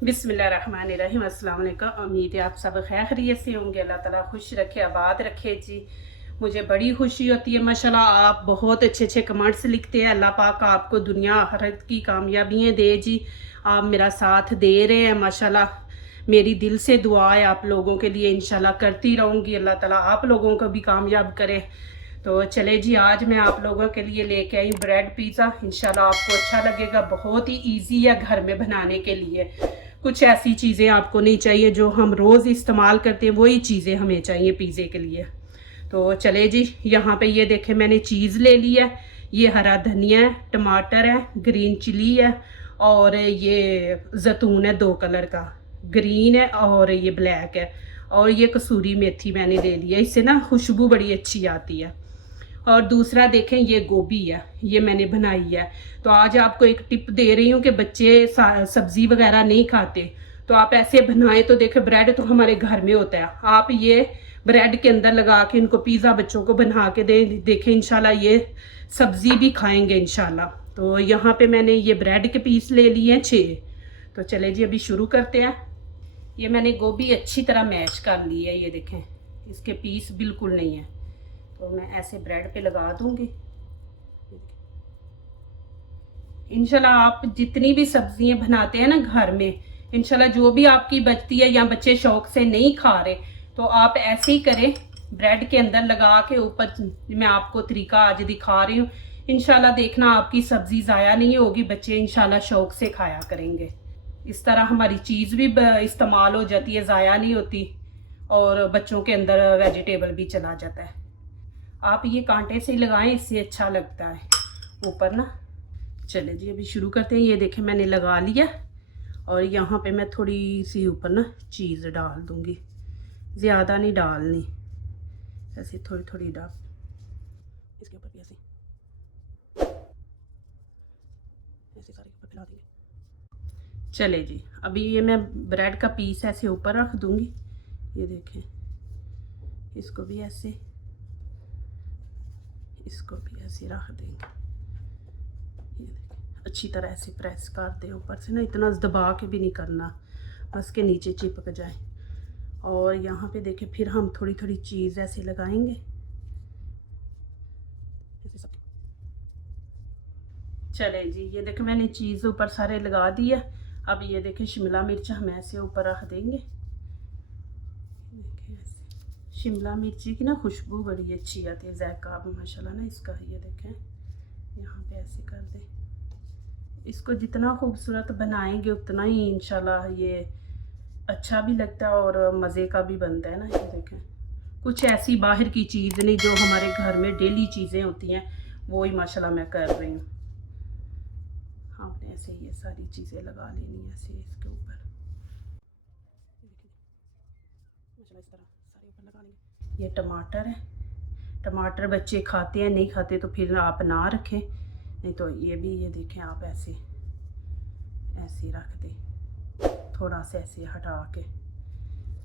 बिस्मिल्लाहिर्रहमानिर्रहीम। अस्सलाम वालेकुम। उम्मीद है आप सब खैर खैरियत से होंगे। अल्लाह ताला खुश रखे, आबाद रखे जी। मुझे बड़ी खुशी होती है माशाल्लाह, आप बहुत अच्छे अच्छे कमेंट्स लिखते हैं। अल्लाह पाक आपको दुनिया आखिरत की कामयाबियाँ दे जी। आप मेरा साथ दे रहे हैं माशाल्लाह। मेरी दिल से दुआ है आप लोगों के लिए, इंशाल्लाह करती रहूँगी। अल्लाह ताला आप लोगों को भी कामयाब करे। तो चले जी, आज मैं आप लोगों के लिए लेके आई ब्रेड पिज़्ज़ा। इंशाल्लाह आपको अच्छा लगेगा। बहुत ही ईजी है घर में बनाने के लिए। कुछ ऐसी चीज़ें आपको नहीं चाहिए जो हम रोज़ इस्तेमाल करते हैं, वही चीज़ें हमें चाहिए पिज़्ज़े के लिए। तो चले जी, यहाँ पे ये देखें मैंने चीज़ ले ली है। ये हरा धनिया है, टमाटर है, ग्रीन चिली है और ये जैतून है 2 कलर का, ग्रीन है और ये ब्लैक है। और ये कसूरी मेथी मैंने ले ली है, इससे ना खुशबू बड़ी अच्छी आती है। और दूसरा देखें ये गोभी है, ये मैंने बनाई है। तो आज आपको एक टिप दे रही हूँ कि बच्चे सब्जी वगैरह नहीं खाते, तो आप ऐसे बनाएं। तो देखें ब्रेड तो हमारे घर में होता है, आप ये ब्रेड के अंदर लगा के इनको पिज़्ज़ा बच्चों को बना के देखें, इंशाल्लाह ये सब्जी भी खाएंगे इंशाल्लाह। तो यहाँ पे मैंने ये ब्रेड के पीस ले लिए हैं 6। तो चले जी अभी शुरू करते हैं। ये मैंने गोभी अच्छी तरह मैश कर ली है, ये देखें इसके पीस बिल्कुल नहीं है। तो मैं ऐसे ब्रेड पे लगा दूंगी। इंशाल्लाह आप जितनी भी सब्जियां बनाते हैं ना घर में, इंशाल्लाह जो भी आपकी बचती है या बच्चे शौक से नहीं खा रहे, तो आप ऐसे ही करें, ब्रेड के अंदर लगा के ऊपर। मैं आपको तरीका आज दिखा रही हूँ, इंशाल्लाह देखना आपकी सब्जी ज़ाया नहीं होगी, बच्चे इंशाल्लाह शौक से खाया करेंगे। इस तरह हमारी चीज़ भी इस्तेमाल हो जाती है, ज़ाया नहीं होती और बच्चों के अंदर वेजिटेबल भी चला जाता है। आप ये कांटे से ही लगाएं, इससे अच्छा लगता है ऊपर ना। चले जी अभी शुरू करते हैं। ये देखें मैंने लगा लिया और यहाँ पे मैं थोड़ी सी ऊपर ना चीज़ डाल दूँगी, ज़्यादा नहीं डालनी, ऐसे थोड़ी थोड़ी डाल इसके ऊपर भी ऐसे ऐसे सारे ऊपर फैला देंगे। चले जी अभी ये मैं ब्रेड का पीस ऐसे ऊपर रख दूँगी। ये देखें इसको भी ऐसे, इसको भी ऐसे रख देंगे। ये देखें अच्छी तरह ऐसे प्रेस कर दे ऊपर से ना, इतना दबा के भी नहीं करना, बस के नीचे चिपक जाए। और यहाँ पे देखें फिर हम थोड़ी थोड़ी चीज़ ऐसे लगाएंगे ऐसे सब। चले जी ये देखें मैंने चीज़ ऊपर सारे लगा दिया। अब ये देखें शिमला मिर्च हम ऐसे ऊपर रख देंगे। देखें ऐसे शिमला मिर्ची की ना खुशबू बड़ी अच्छी आती है, जायका माशाल्लाह ना इसका। ये देखें यहाँ पे ऐसे कर दे। इसको जितना खूबसूरत बनाएंगे उतना ही इंशाल्लाह ये अच्छा भी लगता है और मज़े का भी बनता है ना। ये देखें कुछ ऐसी बाहर की चीज़ नहीं, जो हमारे घर में डेली चीज़ें होती हैं वो ही माशाल्लाह मैं कर रही हूँ। आपने ऐसे ये सारी चीज़ें लगा लेनी है ऐसे इसके ऊपर, माशाल्लाह इस तरह सारे ऊपर लगा लेंगे। ये टमाटर है, टमाटर बच्चे खाते हैं, नहीं खाते तो फिर आप ना रखें, नहीं तो ये भी ये देखें आप ऐसे ऐसे रख दें, थोड़ा सा ऐसे हटा के,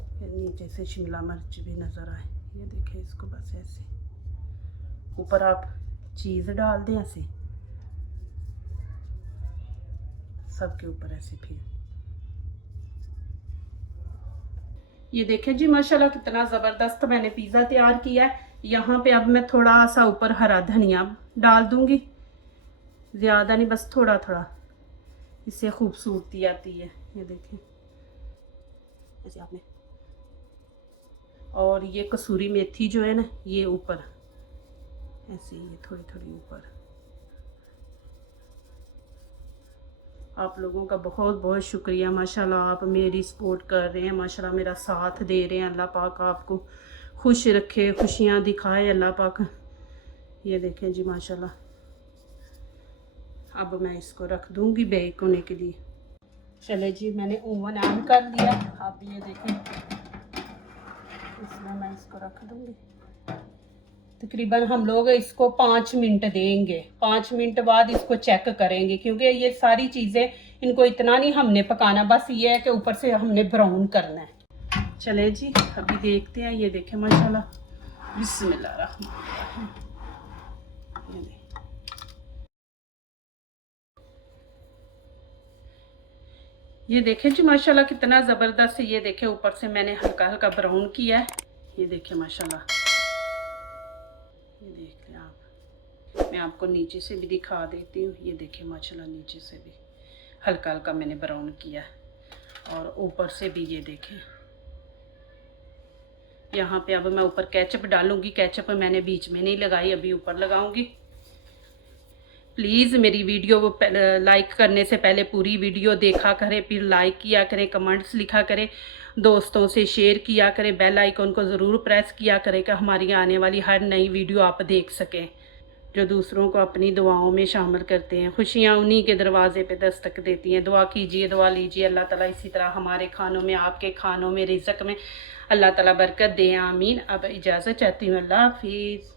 फिर नीचे से शिमला मिर्च भी नज़र आए। ये देखें इसको बस ऐसे ऊपर आप चीज़ डाल दें ऐसे सबके ऊपर ऐसे। फिर ये देखें जी माशाल्लाह कितना ज़बरदस्त मैंने पिज़्ज़ा तैयार किया है। यहाँ पे अब मैं थोड़ा सा ऊपर हरा धनिया डाल दूँगी, ज़्यादा नहीं बस थोड़ा थोड़ा, इससे खूबसूरती आती है। ये देखें ऐसे आपने, और ये कसूरी मेथी जो है ना ये ऊपर ऐसे, ये थोड़ी थोड़ी ऊपर। आप लोगों का बहुत बहुत शुक्रिया माशाल्लाह, आप मेरी सपोर्ट कर रहे हैं माशाल्लाह, मेरा साथ दे रहे हैं। अल्लाह पाक आपको खुश रखे, खुशियाँ दिखाए अल्लाह पाक। ये देखें जी माशाल्लाह, अब मैं इसको रख दूँगी बेक होने के लिए। चले जी मैंने ओवन ऑन कर लिया। अब ये देखें इसमें मैं इसको रख दूँगी। तकरीबन हम लोग इसको 5 मिनट देंगे, 5 मिनट बाद इसको चेक करेंगे, क्योंकि ये सारी चीज़ें इनको इतना नहीं हमने पकाना, बस ये है कि ऊपर से हमने ब्राउन करना है। चले जी अभी देखते हैं। ये देखें माशाल्लाह, बिस्मिल्लाहिर्रहमानिर्रहीम। ये देखें। ये देखें जी माशाल्लाह कितना ज़बरदस्त। ये देखें ऊपर से मैंने हल्का हल्का ब्राउन किया है। ये देखें माशाल्लाह, ये देख लें आप। मैं आपको नीचे से भी दिखा देती हूँ। ये देखें माशाल्लाह नीचे से भी हल्का हल्का मैंने ब्राउन किया है और ऊपर से भी ये देखें। यहाँ पे अब मैं ऊपर केचप डालूंगी। केचप मैंने बीच में नहीं लगाई, अभी ऊपर लगाऊंगी। प्लीज़ मेरी वीडियो वो लाइक करने से पहले पूरी वीडियो देखा करें, फिर लाइक किया करें, कमेंट्स लिखा करें, दोस्तों से शेयर किया करें, बेल आइकन को ज़रूर प्रेस किया करें कि हमारी आने वाली हर नई वीडियो आप देख सकें। जो दूसरों को अपनी दुआओं में शामिल करते हैं, खुशियाँ उन्हीं के दरवाजे पे दस्तक देती हैं। दुआ कीजिए, दुआ लीजिए, अल्लाह ताला इसी तरह हमारे खानों में, आपके खानों में, रिज़्क़ में अल्लाह ताला बरकत दे, आमीन। अब इजाज़त चाहती हूँ, अल्लाह हाफिज़।